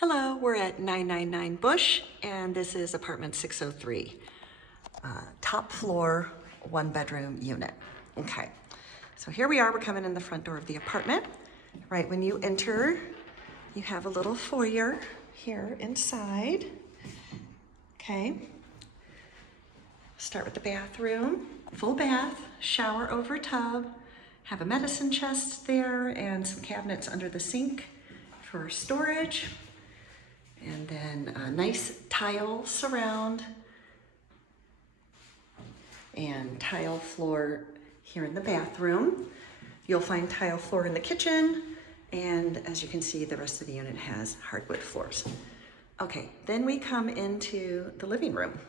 Hello, we're at 999 Bush, and this is apartment 603. Top floor, one bedroom unit. Okay, so here we are, we're coming in the front door of the apartment. Right when you enter, you have a little foyer here inside. Okay, start with the bathroom, full bath, shower over tub, have a medicine chest there and some cabinets under the sink for storage. And then a nice tile surround and tile floor here in the bathroom. You'll find tile floor in the kitchen, and as you can see, the rest of the unit has hardwood floors. Okay, then we come into the living room.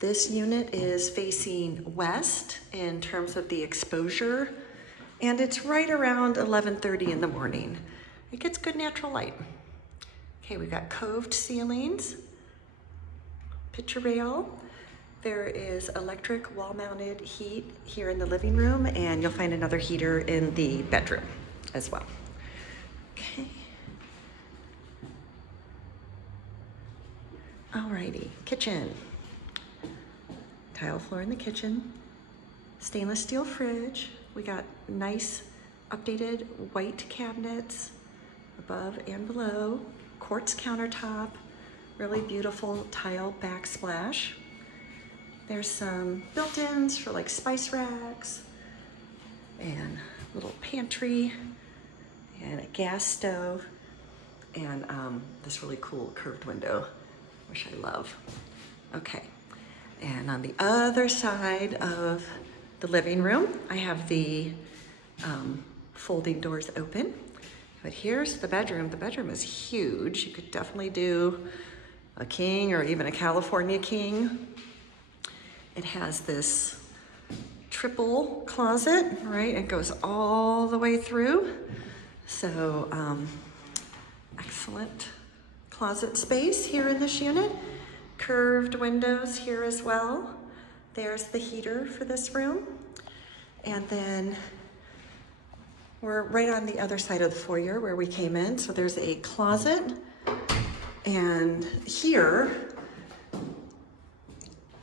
This unit is facing west in terms of the exposure, and it's right around 11:30 in the morning. It gets good natural light. Okay, we've got coved ceilings, picture rail. There is electric wall-mounted heat here in the living room, and you'll find another heater in the bedroom as well. Okay. Alrighty, kitchen. Tile floor in the kitchen, stainless steel fridge. We got nice updated white cabinets above and below, quartz countertop, really beautiful tile backsplash. There's some built-ins for like spice racks and little pantry and a gas stove and this really cool curved window, which I love. Okay, and on the other side of the living room, I have the folding doors open. But here's the bedroom. The bedroom is huge. You could definitely do a king or even a California king. It has this triple closet, right? It goes all the way through. So excellent closet space here in this unit. Curved windows here as well. There's the heater for this room. And then we're right on the other side of the foyer where we came in. So there's a closet, and here,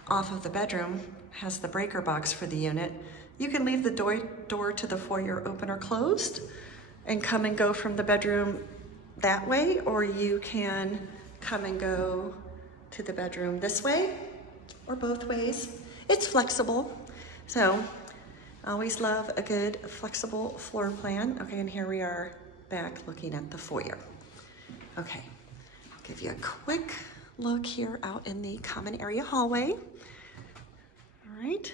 off of the bedroom, has the breaker box for the unit. You can leave the door to the foyer open or closed and come and go from the bedroom that way, or you can come and go to the bedroom this way or both ways. It's flexible, so always love a good flexible floor plan. Okay, and here we are back looking at the foyer. Okay, I'll give you a quick look here out in the common area hallway. All right,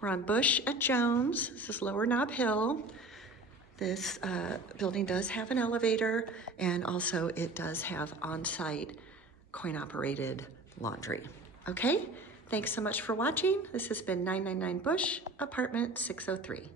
we're on Bush at Jones. This is Lower Nob Hill. This building does have an elevator, and also it does have on-site coin-operated laundry. Okay, thanks so much for watching. This has been 999 Bush, apartment 603.